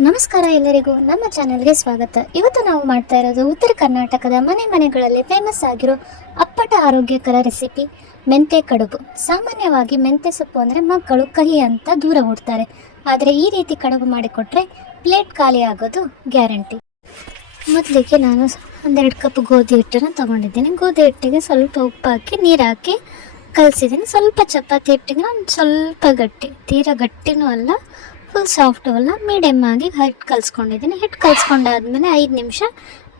ನಮಸ್ಕಾರ ಎಲ್ಲರಿಗೂ ನಮ್ಮ ಚಾನೆಲ್ಗೆ ಸ್ವಾಗತ. ಇವತ್ತು ನಾವು ಮಾಡ್ತಾ ಇರೋದು ಉತ್ತರ ಕರ್ನಾಟಕದ ಮನೆಗಳಲ್ಲಿ ಫೇಮಸ್ ಆಗಿರೋ ಅಪ್ಪಟ ಆರೋಗ್ಯಕರ ರೆಸಿಪಿ ಮೆಂತೆ ಕಡುಬು. ಸಾಮಾನ್ಯವಾಗಿ ಮೆಂತೆ ಸೊಪ್ಪು ಅಂದರೆ ಮಕ್ಕಳು ಕಹಿ ಅಂತ ದೂರ ಓಡ್ತಾರೆ. ಆದರೆ ಈ ರೀತಿ ಕಡುಬು ಮಾಡಿಕೊಟ್ರೆ ಪ್ಲೇಟ್ ಖಾಲಿ ಆಗೋದು ಗ್ಯಾರಂಟಿ. ಮೊದಲಿಗೆ ನಾನು 1-2 ಕಪ್ ಗೋಧಿ ಹಿಟ್ಟನ್ನು ತೊಗೊಂಡಿದ್ದೀನಿ. ಗೋಧಿ ಹಿಟ್ಟಿಗೆ ಸ್ವಲ್ಪ ಉಪ್ಪು ಹಾಕಿ ನೀರು ಹಾಕಿ ಕಲಸಿದ್ದೀನಿ. ಸ್ವಲ್ಪ ಚಪಾತಿ ಹಿಟ್ಟಿಗೆ ಸ್ವಲ್ಪ ಗಟ್ಟಿ, ತೀರಾ ಗಟ್ಟಿನೂ ಅಲ್ಲ ಫುಲ್ ಸಾಫ್ಟು ಅಲ್ಲ, ಮೀಡಿಯಮ್ ಆಗಿ ಹಿಟ್ಟು ಕಲಿಸ್ಕೊಂಡಿದ್ದೀನಿ. ಹಿಟ್ಟು ಕಲಿಸ್ಕೊಂಡಾದ್ಮೇಲೆ 5 ನಿಮಿಷ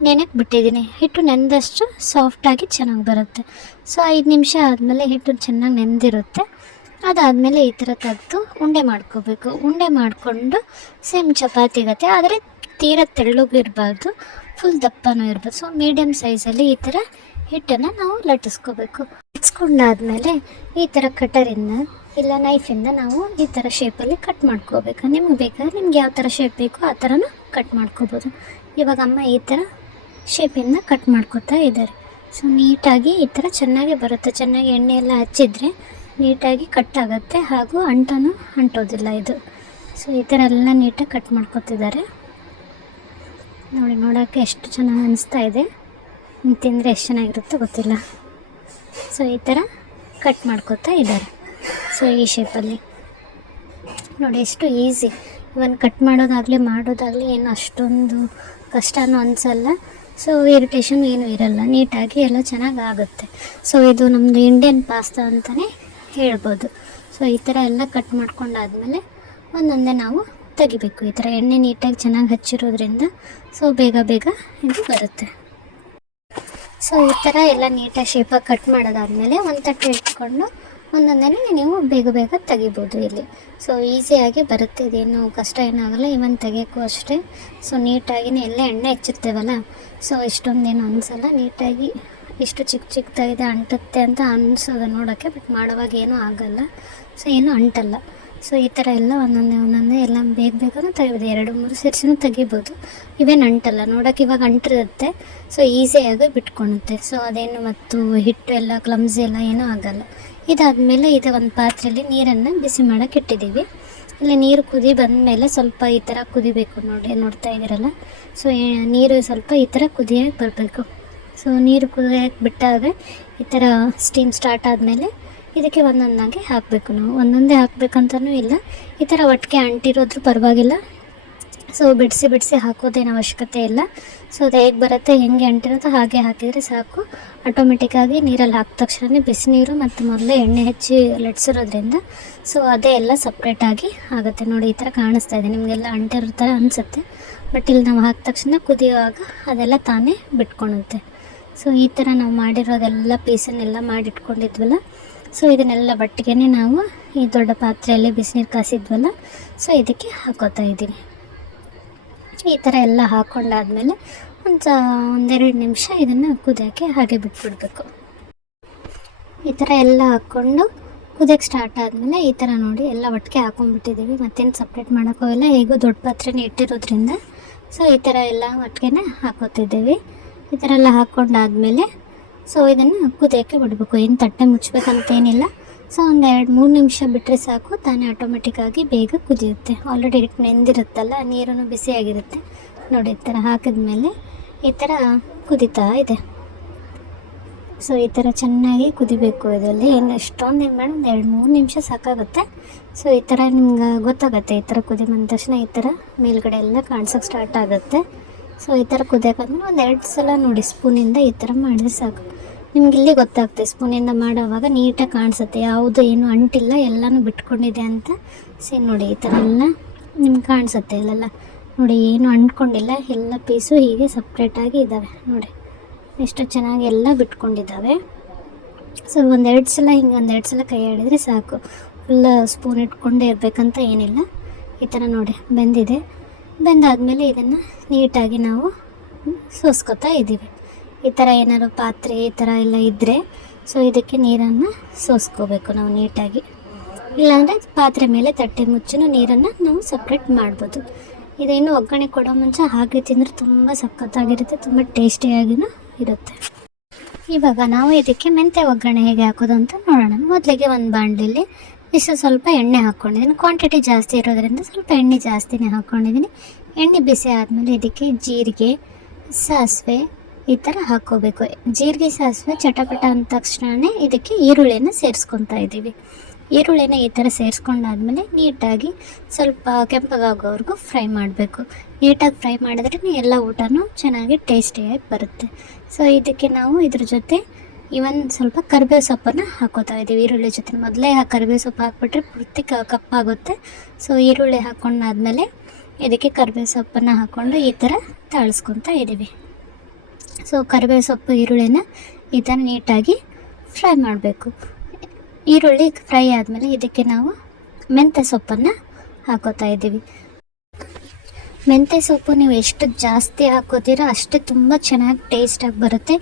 ನೆನೆಗೆ ಬಿಟ್ಟಿದ್ದೀನಿ. ಹಿಟ್ಟು ನೆನೆದಷ್ಟು ಸಾಫ್ಟಾಗಿ ಚೆನ್ನಾಗಿ ಬರುತ್ತೆ. ಸೊ 5 ನಿಮಿಷ ಆದಮೇಲೆ ಹಿಟ್ಟು ಚೆನ್ನಾಗಿ ನೆಂದಿರುತ್ತೆ. ಅದಾದಮೇಲೆ ಈ ಥರ ತೆಗೆದು ಉಂಡೆ ಮಾಡ್ಕೋಬೇಕು. ಉಂಡೆ ಮಾಡಿಕೊಂಡು ಸೇಮ್ ಚಪಾತಿ ಗತೆ, ಆದರೆ ತೀರಾ ತೆಳ್ಳಗೂ ಇರಬಾರ್ದು, ಫುಲ್ ದಪ್ಪನೂ ಇರ್ಬೋದು. ಸೊ ಮೀಡಿಯಮ್ ಸೈಜಲ್ಲಿ ಈ ಥರ ಹಿಟ್ಟನ್ನು ನಾವು ಲಟ್ಟಿಸ್ಕೋಬೇಕು. ಲಟ್ಟಿಸ್ಕೊಂಡಾದ್ಮೇಲೆ ಈ ಥರ ಕಟರಿಂದ ಇಲ್ಲ ನೈಫಿಂದ ನಾವು ಈ ಥರ ಶೇಪಲ್ಲಿ ಕಟ್ ಮಾಡ್ಕೋಬೇಕು. ನಿಮ್ಗೆ ಬೇಕಾದ್ರೆ ನಿಮ್ಗೆ ಯಾವ ಥರ ಶೇಪ್ ಬೇಕೋ ಆ ಥರನೂ ಕಟ್ ಮಾಡ್ಕೋಬೋದು. ಇವಾಗ ಅಮ್ಮ ಈ ಥರ ಶೇಪಿಂದ ಕಟ್ ಮಾಡ್ಕೋತಾ ಇದ್ದಾರೆ. ಸೊ ನೀಟಾಗಿ ಈ ಥರ ಚೆನ್ನಾಗಿ ಬರುತ್ತೆ. ಚೆನ್ನಾಗಿ ಎಣ್ಣೆ ಎಲ್ಲ ಹಚ್ಚಿದರೆ ನೀಟಾಗಿ ಕಟ್ ಆಗುತ್ತೆ, ಹಾಗೂ ಅಂಟನೂ ಅಂಟೋದಿಲ್ಲ ಇದು. ಸೊ ಈ ಥರ ಎಲ್ಲ ನೀಟಾಗಿ ಕಟ್ ಮಾಡ್ಕೊತಿದ್ದಾರೆ ನೋಡಿ. ನೋಡೋಕ್ಕೆ ಎಷ್ಟು ಚೆನ್ನಾಗಿ ಅನಿಸ್ತಾ ಇದೆ, ತಿಂದರೆ ಎಷ್ಟು ಚೆನ್ನಾಗಿರುತ್ತೋ ಗೊತ್ತಿಲ್ಲ. ಸೊ ಈ ಥರ ಕಟ್ ಮಾಡ್ಕೋತಾ ಇದ್ದಾರೆ. ಸೊ ಈ ಶೇಪಲ್ಲಿ ನೋಡಿ ಎಷ್ಟು ಈಸಿ. ಇವನ್ ಕಟ್ ಮಾಡೋದಾಗಲಿ ಏನು ಅಷ್ಟೊಂದು ಕಷ್ಟನೂ ಅನಿಸಲ್ಲ. ಸೊ ಇರಿಟೇಷನ್ ಏನೂ ಇರಲ್ಲ, ನೀಟಾಗಿ ಎಲ್ಲ ಚೆನ್ನಾಗಿ ಆಗುತ್ತೆ. ಸೊ ಇದು ನಮ್ಮದು ಇಂಡಿಯನ್ ಪಾಸ್ತಾ ಅಂತಲೇ ಹೇಳ್ಬೋದು. ಸೊ ಈ ಥರ ಎಲ್ಲ ಕಟ್ ಮಾಡ್ಕೊಂಡಾದ್ಮೇಲೆ ಒಂದೊಂದೇ ನಾವು ತೆಗಿಬೇಕು. ಈ ಥರ ಎಣ್ಣೆ ನೀಟಾಗಿ ಚೆನ್ನಾಗಿ ಹಚ್ಚಿರೋದ್ರಿಂದ ಸೊ ಬೇಗ ಇದು ಬರುತ್ತೆ. ಸೊ ಈ ಥರ ಎಲ್ಲ ನೀಟಾಗಿ ಶೇಪಾಗಿ ಕಟ್ ಮಾಡೋದಾದಮೇಲೆ ಒಂದು ತಟ್ಟೆ ಇಟ್ಕೊಂಡು ಒಂದೊಂದೇ ನೀವು ಬೇಗ ತೆಗಿಬೋದು ಇಲ್ಲಿ. ಸೊ ಈಸಿಯಾಗಿ ಬರುತ್ತೆ, ಇದೇನು ಕಷ್ಟ ಏನಾಗಲ್ಲ. ಇವನ್ ತೆಗಿಯೋಕ್ಕೂ ಅಷ್ಟೇ. ಸೊ ನೀಟಾಗಿನೇ ಎಲ್ಲ ಎಣ್ಣೆ ಹಚ್ಚಿರ್ತೇವಲ್ಲ, ಸೊ ಇಷ್ಟೊಂದೇನು ಅನಿಸಲ್ಲ. ನೀಟಾಗಿ ಇಷ್ಟು ಚಿಕ್ಕದಾಗಿದೆ ಅಂಟುತ್ತೆ ಅಂತ ಅನಿಸೋದು ನೋಡೋಕ್ಕೆ, ಬಟ್ ಮಾಡೋವಾಗ ಏನೂ ಆಗಲ್ಲ. ಸೊ ಏನೂ ಅಂಟಲ್ಲ. ಸೊ ಈ ಥರ ಎಲ್ಲ ಒಂದೊಂದೇ ಎಲ್ಲ ಬೇಗನೂ ತೆಗಿಬೋದು. 2-3 ಸೇರಿಸಿನೂ ತೆಗಿಬೋದು. ಇವೇನು ಅಂಟಲ್ಲ, ನೋಡೋಕೆ ಇವಾಗ ಅಂಟಿರುತ್ತೆ. ಸೊ ಈಸಿಯಾಗಿ ಬಿಟ್ಕೊಳುತ್ತೆ. ಸೊ ಅದೇನು ಮತ್ತು ಹಿಟ್ಟು ಎಲ್ಲ ಕ್ಲಮ್ಸಿ ಎಲ್ಲ ಏನೂ ಆಗಲ್ಲ. ಇದಾದಮೇಲೆ ಇದು ಒಂದು ಪಾತ್ರೆಯಲ್ಲಿ ನೀರನ್ನು ಬಿಸಿ ಮಾಡೋಕ್ಕೆ ಇಟ್ಟಿದ್ದೀವಿ. ಇಲ್ಲಿ ನೀರು ಕುದಿ ಬಂದಮೇಲೆ ಸ್ವಲ್ಪ ಈ ಥರ ಕುದಿಬೇಕು. ನೋಡ್ತಾ ಇದ್ದೀರಲ್ಲ. ಸೊ ನೀರು ಸ್ವಲ್ಪ ಈ ಥರ ಕುದಿಯೋಕ್ಕೆ ಬರಬೇಕು. ಸೊ ನೀರು ಕುದಿಯೋಕ್ಕೆ ಬಿಟ್ಟಾಗ ಈ ಥರ ಸ್ಟೀಮ್ ಸ್ಟಾರ್ಟ್ ಆದಮೇಲೆ ಇದಕ್ಕೆ ಒಂದೊಂದಾಗಿ ಹಾಕಬೇಕು. ನಾವು ಒಂದೊಂದೇ ಹಾಕಬೇಕಂತನೂ ಇಲ್ಲ, ಈ ಥರ ಒಟ್ಟಿಗೆ ಅಂಟಿರೋದ್ರೂ ಪರವಾಗಿಲ್ಲ. ಸೊ ಬಿಡಿಸಿ ಹಾಕೋದೇನು ಅವಶ್ಯಕತೆ ಇಲ್ಲ. ಸೊ ಅದು ಹೇಗೆ ಬರುತ್ತೆ, ಹೆಂಗೆ ಅಂಟಿರುತ್ತೋ ಹಾಗೆ ಹಾಕಿದರೆ ಸಾಕು. ಆಟೋಮೆಟಿಕ್ಕಾಗಿ ನೀರಲ್ಲಿ ಹಾಕಿದ ತಕ್ಷಣ ಬಿಸಿನೀರು ಮತ್ತು ಮೊದಲೇ ಎಣ್ಣೆ ಹಚ್ಚಿ ಲಟ್ಸಿರೋದ್ರಿಂದ ಸೊ ಅದೇ ಎಲ್ಲ ಸಪ್ರೇಟಾಗಿ ಆಗುತ್ತೆ. ನೋಡಿ ಈ ಥರ ಕಾಣಿಸ್ತಾ ಇದೆ, ನಿಮಗೆಲ್ಲ ಅಂಟಿರೋ ಥರ ಅನಿಸುತ್ತೆ. ಬಟ್ ಇಲ್ಲಿ ನಾವು ಹಾಕಿದ ತಕ್ಷಣ ಕುದಿಯುವಾಗ ಅದೆಲ್ಲ ತಾನೇ ಬಿಟ್ಕೊಳುತ್ತೆ. ಸೊ ಈ ಥರ ನಾವು ಮಾಡಿರೋದೆಲ್ಲ ಪೀಸನ್ನೆಲ್ಲ ಮಾಡಿಟ್ಕೊಂಡಿದ್ವಲ್ಲ, ಸೊ ಇದನ್ನೆಲ್ಲ ಬಟ್ಟಿಗೆ ನಾವು ಈ ದೊಡ್ಡ ಪಾತ್ರೆಯಲ್ಲಿ ಬಿಸಿನೀರು ಕಾಸಿದ್ವಲ್ಲ, ಸೊ ಇದಕ್ಕೆ ಹಾಕೋತಾ ಇದ್ದೀವಿ. ಈ ಥರ ಎಲ್ಲ ಹಾಕ್ಕೊಂಡಾದ್ಮೇಲೆ 1-2 ನಿಮಿಷ ಇದನ್ನು ಕುದಿಯೋಕ್ಕೆ ಹಾಗೆ ಬಿಟ್ಬಿಡ್ಬೇಕು. ಈ ಥರ ಎಲ್ಲ ಹಾಕ್ಕೊಂಡು ಕುದಿಯೋಕ್ಕೆ ಸ್ಟಾರ್ಟ್ ಆದಮೇಲೆ ಈ ಥರ ನೋಡಿ ಎಲ್ಲ ಒಟ್ಟಿಗೆ ಹಾಕ್ಕೊಂಡ್ಬಿಟ್ಟಿದ್ದೀವಿ. ಮತ್ತೇನು ಸಪ್ರೇಟ್ ಮಾಡೋಕ್ಕೋಲ್ಲ, ಹೇಗೂ ದೊಡ್ಡ ಪಾತ್ರೆನೇ ಇಟ್ಟಿರೋದ್ರಿಂದ ಸೊ ಈ ಥರ ಎಲ್ಲ ಒಟ್ಟಿಗೆ ಹಾಕೋತಿದ್ದೀವಿ. ಈ ಥರ ಎಲ್ಲ ಹಾಕ್ಕೊಂಡಾದ್ಮೇಲೆ ಸೊ ಇದನ್ನು ಕುದಿಯೋಕ್ಕೆ ಬಿಡಬೇಕು. ಏನು ತಟ್ಟೆ ಮುಚ್ಚಬೇಕಂತೇನಿಲ್ಲ. ಸೊ 1-2-3 ನಿಮಿಷ ಬಿಟ್ಟರೆ ಸಾಕು, ತಾನೇ ಆಟೋಮೆಟಿಕ್ಕಾಗಿ ಬೇಗ ಕುದಿಯುತ್ತೆ. ಆಲ್ರೆಡಿ ಹಿಟ್ಟು ನೆಂದಿರುತ್ತಲ್ಲ, ನೀರೂ ಬಿಸಿಯಾಗಿರುತ್ತೆ ನೋಡಿ. ಈ ಥರ ಹಾಕಿದ್ಮೇಲೆ ಈ ಥರ ಕುದೀತಾ ಇದೆ. ಸೊ ಈ ಥರ ಚೆನ್ನಾಗಿ ಕುದಿಬೇಕು. ಇದರಲ್ಲಿ ಏನು ಎಷ್ಟೊಂದು ಏನು ಬೇಡ, 1-2-3 ನಿಮಿಷ ಸಾಕಾಗುತ್ತೆ. ಸೊ ಈ ಥರ ನಿಮ್ಗೆ ಗೊತ್ತಾಗುತ್ತೆ. ಈ ಥರ ಕುದಿ ಬಂದ ತಕ್ಷಣ ಈ ಥರ ಮೇಲ್ಗಡೆ ಎಲ್ಲ ಕಾಣಿಸೋಕ್ಕೆ ಸ್ಟಾರ್ಟ್ ಆಗುತ್ತೆ. ಸೊ ಈ ಥರ ಕುದಿಯೋಕ್ಕಾದ್ಮೇಲೆ 1-2 ಸಲ ನೋಡಿ ಸ್ಪೂನಿಂದ ಈ ಥರ ಮಾಡಿದ್ರೆ ಸಾಕು. ನಿಮ್ಗೆ ಇಲ್ಲಿ ಗೊತ್ತಾಗುತ್ತೆ, ಸ್ಪೂನಿಂದ ಮಾಡೋವಾಗ ನೀಟಾಗಿ ಕಾಣಿಸುತ್ತೆ, ಯಾವುದು ಏನು ಅಂಟಿಲ್ಲ, ಎಲ್ಲನೂ ಬಿಟ್ಕೊಂಡಿದೆ ಅಂತ. ನೋಡಿ ಈ ಥರ ಎಲ್ಲ ನಿಮ್ಗೆ ಕಾಣಿಸುತ್ತೆ. ಇಲ್ಲೆಲ್ಲ ನೋಡಿ ಏನು ಅಂಟ್ಕೊಂಡಿಲ್ಲ, ಎಲ್ಲ ಪೀಸು ಹೀಗೆ ಸಪ್ರೇಟಾಗಿ ಇದ್ದಾವೆ ನೋಡಿ, ಎಷ್ಟು ಚೆನ್ನಾಗಿ ಎಲ್ಲ ಬಿಟ್ಕೊಂಡಿದ್ದಾವೆ. ಸೊ 1-2 ಸಲ ಹಿಂಗೆ 1-2 ಸಲ ಕೈ ಆಡಿದರೆ ಸಾಕು. ಫುಲ್ಲ ಸ್ಪೂನ್ ಇಟ್ಕೊಂಡೇ ಇರಬೇಕಂತ ಏನಿಲ್ಲ. ಈ ಥರ ನೋಡಿ ಬೆಂದಿದೆ. ಬೆಂದಾದಮೇಲೆ ಇದನ್ನು ನೀಟಾಗಿ ನಾವು ಸೋಸ್ಕೊತಾ ಇದ್ದೀವಿ. ಈ ಥರ ಏನಾದ್ರು ಪಾತ್ರೆ ಈ ಥರ ಎಲ್ಲ ಇದ್ದರೆ ಸೊ ಇದಕ್ಕೆ ನೀರನ್ನು ಸೋಸ್ಕೋಬೇಕು ನಾವು ನೀಟಾಗಿ. ಇಲ್ಲಾಂದರೆ ಪಾತ್ರೆ ಮೇಲೆ ತಟ್ಟೆ ಮುಚ್ಚು ನೀರನ್ನು ನಾವು ಸಪ್ರೇಟ್ ಮಾಡ್ಬೋದು. ಇದೇನು ಒಗ್ಗರಣೆ ಕೊಡೋ ಮುಂಚೆ ಹಾಗೆ ತಿಂದರೆ ತುಂಬ ಸಖತ್ತಾಗಿರುತ್ತೆ, ತುಂಬ ಟೇಸ್ಟಿಯಾಗಿಯೂ ಇರುತ್ತೆ. ಇವಾಗ ನಾವು ಇದಕ್ಕೆ ಮೆಂತ್ಯ ಒಗ್ಗರಣೆ ಹೇಗೆ ಹಾಕೋದು ಅಂತ ನೋಡೋಣ. ಮೊದಲಿಗೆ ಒಂದು ಬಾಣಲಿಲಿ ಇಷ್ಟು ಸ್ವಲ್ಪ ಎಣ್ಣೆ ಹಾಕ್ಕೊಂಡಿದ್ದೀನಿ. ಕ್ವಾಂಟಿಟಿ ಜಾಸ್ತಿ ಇರೋದ್ರಿಂದ ಸ್ವಲ್ಪ ಎಣ್ಣೆ ಜಾಸ್ತಿನೇ ಹಾಕ್ಕೊಂಡಿದ್ದೀನಿ. ಎಣ್ಣೆ ಬಿಸಿ ಆದಮೇಲೆ ಇದಕ್ಕೆ ಜೀರಿಗೆ, ಸಾಸಿವೆ ಈ ಥರ ಹಾಕ್ಕೋಬೇಕು. ಜೀರಿಗೆ ಸಾಸಿವೆ ಚಟಪಟ ಅಂದ ತಕ್ಷಣವೇ ಇದಕ್ಕೆ ಈರುಳ್ಳಿನ ಸೇರಿಸ್ಕೊತಾ ಇದ್ದೀವಿ. ಈರುಳ್ಳಿನ ಈ ಥರ ಸೇರಿಸ್ಕೊಂಡಾದ್ಮೇಲೆ ನೀಟಾಗಿ ಸ್ವಲ್ಪ ಕೆಂಪಗಾಗೋವರೆಗೂ ಫ್ರೈ ಮಾಡಬೇಕು. ನೀಟಾಗಿ ಫ್ರೈ ಮಾಡಿದ್ರೆ ಎಲ್ಲ ಊಟನೂ ಚೆನ್ನಾಗಿ ಟೇಸ್ಟಿಯಾಗಿ ಬರುತ್ತೆ. ಸೊ ಇದಕ್ಕೆ ನಾವು ಇದ್ರ ಜೊತೆ ಸ್ವಲ್ಪ ಕರಿಬೇವು ಸೊಪ್ಪನ್ನು ಹಾಕೋತಾ ಇದ್ದೀವಿ. ಈರುಳ್ಳಿ ಜೊತೆ ಮೊದಲೇ ಕರಿಬೇವು ಸೊಪ್ಪು ಹಾಕ್ಬಿಟ್ರೆ ಪೂರ್ತಿ ಕಪ್ಪಾಗುತ್ತೆ. ಸೊ ಈರುಳ್ಳಿ ಹಾಕ್ಕೊಂಡಾದ್ಮೇಲೆ ಇದಕ್ಕೆ ಕರಿಬೇವು ಸೊಪ್ಪನ್ನು ಹಾಕ್ಕೊಂಡು ಈ ಥರ ತಾಳಿಸ್ಕೊತಾ ಇದ್ದೀವಿ. ಸೊ ಕರಿಬೇವು ಸೊಪ್ಪು ಈರುಳ್ಳಿನ ಈ ಥರ ನೀಟಾಗಿ ಫ್ರೈ ಮಾಡಬೇಕು. ಈರುಳ್ಳಿ ಫ್ರೈ ಆದಮೇಲೆ ಇದಕ್ಕೆ ನಾವು ಮೆಂತ್ಯ ಸೊಪ್ಪನ್ನು ಹಾಕೋತಾ ಇದ್ದೀವಿ. ಮೆಂತ್ಯ ಸೊಪ್ಪು ನೀವು ಎಷ್ಟು ಜಾಸ್ತಿ ಹಾಕೋತೀರೋ ಅಷ್ಟೇ ತುಂಬ ಚೆನ್ನಾಗಿ ಟೇಸ್ಟಾಗಿ ಬರುತ್ತೆ.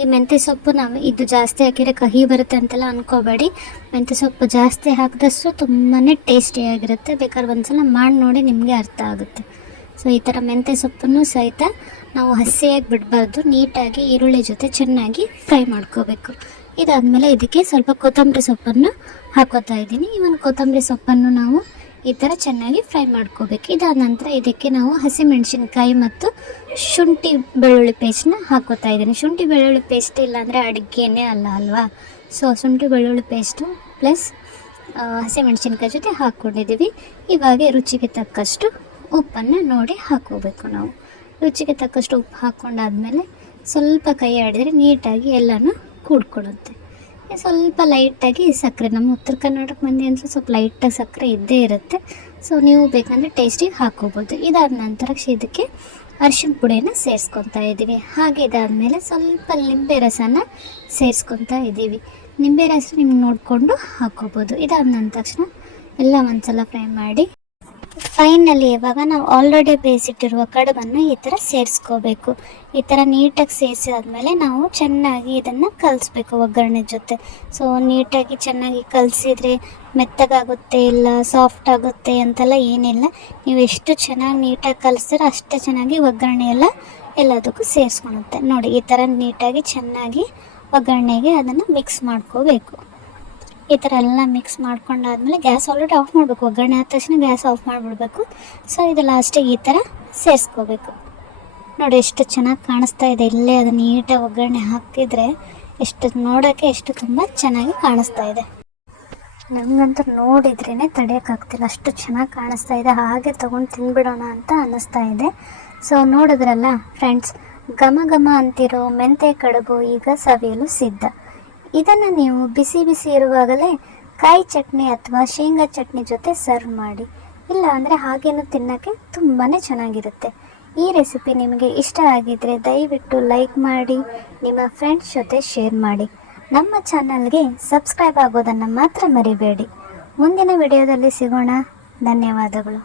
ಈ ಮೆಂತ್ಯ ಸೊಪ್ಪು ಇದು ಜಾಸ್ತಿ ಹಾಕಿದರೆ ಕಹಿ ಬರುತ್ತೆ ಅಂತೆಲ್ಲ ಅಂದ್ಕೋಬೇಡಿ. ಮೆಂತ್ಯ ಸೊಪ್ಪು ಜಾಸ್ತಿ ಹಾಕಿದಷ್ಟು ತುಂಬಾ ಟೇಸ್ಟಿಯಾಗಿರುತ್ತೆ. ಬೇಕಾದ್ರೆ ಒಂದ್ಸಲ ಮಾಡಿ ನೋಡಿ ನಿಮಗೆ ಅರ್ಥ ಆಗುತ್ತೆ. ಸೊ ಈ ಥರ ಮೆಂತ್ಯ ಸೊಪ್ಪನ್ನು ಸಹಿತ ನಾವು ಹಸಿಯಾಗಿ ಬಿಡಬಾರ್ದು. ನೀಟಾಗಿ ಈರುಳ್ಳಿ ಜೊತೆ ಚೆನ್ನಾಗಿ ಫ್ರೈ ಮಾಡ್ಕೋಬೇಕು. ಇದಾದಮೇಲೆ ಇದಕ್ಕೆ ಸ್ವಲ್ಪ ಕೊತ್ತಂಬರಿ ಸೊಪ್ಪನ್ನು ಹಾಕೋತಾ ಇದ್ದೀನಿ. ಕೊತ್ತಂಬರಿ ಸೊಪ್ಪನ್ನು ನಾವು ಈ ಥರ ಚೆನ್ನಾಗಿ ಫ್ರೈ ಮಾಡ್ಕೋಬೇಕು. ಇದಾದ ನಂತರ ಇದಕ್ಕೆ ನಾವು ಹಸಿಮೆಣಸಿನ್ಕಾಯಿ ಮತ್ತು ಶುಂಠಿ ಬೆಳ್ಳುಳ್ಳಿ ಪೇಸ್ಟ್ನ ಹಾಕೋತಾ ಇದ್ದೀನಿ. ಶುಂಠಿ ಬೆಳ್ಳುಳ್ಳಿ ಪೇಸ್ಟ್ ಇಲ್ಲಾಂದರೆ ಅಡುಗೆನೇ ಅಲ್ವಾ. ಸೊ ಶುಂಠಿ ಬೆಳ್ಳುಳ್ಳಿ ಪೇಸ್ಟು ಪ್ಲಸ್ ಹಸಿಮೆಣಸಿನ್ಕಾಯಿ ಜೊತೆ ಹಾಕ್ಕೊಂಡಿದ್ದೀವಿ. ಇವಾಗ ರುಚಿಗೆ ತಕ್ಕಷ್ಟು ಉಪ್ಪನ್ನು ನೋಡಿ ಹಾಕ್ಕೋಬೇಕು. ನಾವು ರುಚಿಗೆ ತಕ್ಕಷ್ಟು ಉಪ್ಪು ಹಾಕ್ಕೊಂಡಾದ್ಮೇಲೆ ಸ್ವಲ್ಪ ಕೈ ಆಡಿದರೆ ನೀಟಾಗಿ ಎಲ್ಲನೂ ಕೂಡ್ಕೊಳ್ಳುತ್ತೆ. ಸ್ವಲ್ಪ ಲೈಟಾಗಿ ಸಕ್ಕರೆ, ನಮ್ಮ ಉತ್ತರ ಕರ್ನಾಟಕ ಮಂದಿ ಅಂದರೆ ಸ್ವಲ್ಪ ಲೈಟಾಗಿ ಸಕ್ಕರೆ ಇದ್ದೇ ಇರುತ್ತೆ. ಸೊ ನೀವು ಬೇಕಂದರೆ ಟೇಸ್ಟಿಗೆ ಹಾಕ್ಕೋಬೋದು. ಇದಾದ ನಂತರ ಇದಕ್ಕೆ ಅರಿಶಿನ ಪುಡಿಯನ್ನು ಸೇರಿಸ್ಕೊತಾ ಇದ್ದೀವಿ. ಹಾಗೆ ಇದಾದಮೇಲೆ ಸ್ವಲ್ಪ ನಿಂಬೆ ರಸನ ಸೇರಿಸ್ಕೊತಾ ಇದ್ದೀವಿ. ನಿಂಬೆ ರಸ ನಿಮ್ಗೆ ನೋಡಿಕೊಂಡು ಹಾಕ್ಕೋಬೋದು. ಇದಾದ ನಂತರ ತಕ್ಷಣ ಎಲ್ಲ ಒಂದ್ಸಲ ಫ್ರೈ ಮಾಡಿ ಫೈನಲಿ ಇವಾಗ ನಾವು ಆಲ್ರೆಡಿ ಬೇಯಿಸಿಟ್ಟಿರುವ ಕಡುಬನ್ನು ಈ ಥರ ಸೇರಿಸ್ಕೋಬೇಕು. ಈ ಥರ ನೀಟಾಗಿ ಸೇರಿಸಾದ್ಮೇಲೆ ನಾವು ಚೆನ್ನಾಗಿ ಇದನ್ನು ಕಲಿಸ್ಬೇಕು ಒಗ್ಗರಣೆ ಜೊತೆ. ಸೊ ನೀಟಾಗಿ ಚೆನ್ನಾಗಿ ಕಲಿಸಿದ್ರೆ ಮೆತ್ತಗಾಗುತ್ತೆ ಇಲ್ಲ ಸಾಫ್ಟ್ ಆಗುತ್ತೆ ಅಂತೆಲ್ಲ ಏನಿಲ್ಲ. ನೀವು ಎಷ್ಟು ಚೆನ್ನಾಗಿ ನೀಟಾಗಿ ಕಲಿಸ್ತೀರೋ ಅಷ್ಟೇ ಚೆನ್ನಾಗಿ ಒಗ್ಗರಣೆ ಎಲ್ಲದಕ್ಕೂ ಸೇರಿಸ್ಕೊಳುತ್ತೆ. ನೋಡಿ ಈ ಥರ ನೀಟಾಗಿ ಚೆನ್ನಾಗಿ ಒಗ್ಗರಣೆಗೆ ಅದನ್ನು ಮಿಕ್ಸ್ ಮಾಡ್ಕೋಬೇಕು. ಈ ಥರ ಎಲ್ಲ ಮಿಕ್ಸ್ ಮಾಡ್ಕೊಂಡಾದ್ಮೇಲೆ ಗ್ಯಾಸ್ ಆಲ್ರೆಡಿ ಆಫ್ ಮಾಡಬೇಕು. ಒಗ್ಗರಣೆ ಆದ ತಕ್ಷಣ ಗ್ಯಾಸ್ ಆಫ್ ಮಾಡಿಬಿಡ್ಬೇಕು. ಸೊ ಇದು ಲಾಸ್ಟಿಗೆ ಈ ಥರ ಸೇರಿಸ್ಕೋಬೇಕು. ನೋಡಿ ಎಷ್ಟು ಚೆನ್ನಾಗಿ ಕಾಣಿಸ್ತಾ ಇದೆ. ಇಲ್ಲೇ ಅದು ನೀಟಾಗಿ ಒಗ್ಗರಣೆ ಹಾಕಿದರೆ ನೋಡೋಕ್ಕೆ ಎಷ್ಟು ತುಂಬ ಚೆನ್ನಾಗಿ ಕಾಣಿಸ್ತಾ ಇದೆ. ನನಗಂತೂ ನೋಡಿದ್ರೇ ತಡೆಯೋಕ್ಕಾಗ್ತಿಲ್ಲ, ಅಷ್ಟು ಚೆನ್ನಾಗಿ ಕಾಣಿಸ್ತಾ ಇದೆ. ಹಾಗೆ ತೊಗೊಂಡು ತಿಂದ್ಬಿಡೋಣ ಅಂತ ಅನ್ನಿಸ್ತಾ ಇದೆ. ಸೊ ನೋಡಿದ್ರಲ್ಲ ಫ್ರೆಂಡ್ಸ್, ಘಮ ಘಮ ಅಂತಿರೋ ಮೆಂತ್ಯ ಕಡುಬು ಈಗ ಸವಿಯಲು ಸಿದ್ಧ. ಇದನ್ನು ನೀವು ಬಿಸಿ ಬಿಸಿ ಇರುವಾಗಲೇ ಕಾಯಿ ಚಟ್ನಿ ಅಥವಾ ಶೇಂಗಾ ಚಟ್ನಿ ಜೊತೆ ಸರ್ವ್ ಮಾಡಿ. ಇಲ್ಲ ಅಂದರೆ ಹಾಗೇನು ತಿನ್ನೋಕ್ಕೆ ತುಂಬಾ ಚೆನ್ನಾಗಿರುತ್ತೆ. ಈ ರೆಸಿಪಿ ನಿಮಗೆ ಇಷ್ಟ ಆಗಿದ್ದರೆ ದಯವಿಟ್ಟು ಲೈಕ್ ಮಾಡಿ, ನಿಮ್ಮ ಫ್ರೆಂಡ್ಸ್ ಜೊತೆ ಶೇರ್ ಮಾಡಿ. ನಮ್ಮ ಚಾನಲ್ಗೆ ಸಬ್ಸ್ಕ್ರೈಬ್ ಆಗೋದನ್ನು ಮಾತ್ರ ಮರಿಬೇಡಿ. ಮುಂದಿನ ವಿಡಿಯೋದಲ್ಲಿ ಸಿಗೋಣ. ಧನ್ಯವಾದಗಳು.